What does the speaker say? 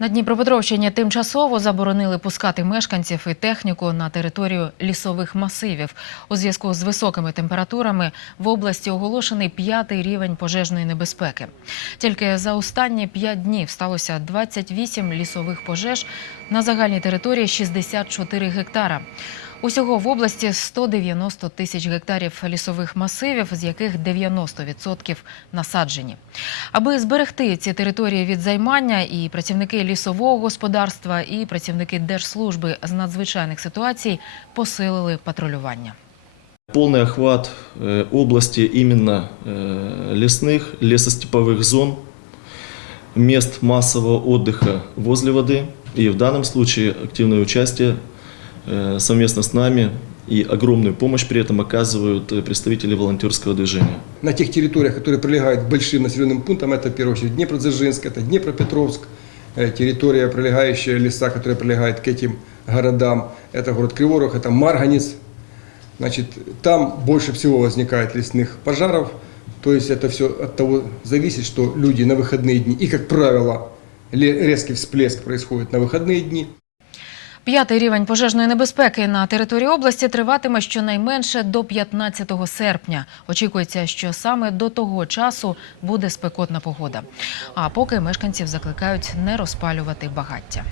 На Дніпропетровщині тимчасово заборонили пускати мешканців і техніку на територію лісових масивів. У зв'язку з високими температурами в області оголошений п'ятий рівень пожежної небезпеки. Тільки за останні п'ять днів сталося 28 лісових пожеж на загальній території 64 гектара. Усього в області 190 тисяч гектарів лісових масивів, з яких 90% насаджені. Аби зберегти ці території від займання, і працівники лісового господарства, і працівники держслужби з надзвичайних ситуацій посилили патрулювання. Полный охват э, области именно э, лесных, лесостеповых зон, мест массового отдыха возле воды. И в данном случае активное участие э, совместно с нами и огромную помощь при этом оказывают э, представители волонтерского движения. на тех территориях, которые прилегают к большим населенным пунктам, это в первую очередь Днепродзержинск, это Днепропетровск, э, территория, прилегающая леса, которые прилегают к этим городам, это город Криворог, это Марганец. Значит, там больше всего возникает лесных пожаров, то есть это все от того зависит, что люди на выходные дни, и как правило, резкий всплеск происходит на выходные дни, П'ятий рівень пожежної небезпеки на території області триватиме щонайменше до 15 серпня. Очікується, що саме до того часу буде спекотна погода. А поки мешканців закликають не розпалювати багаття.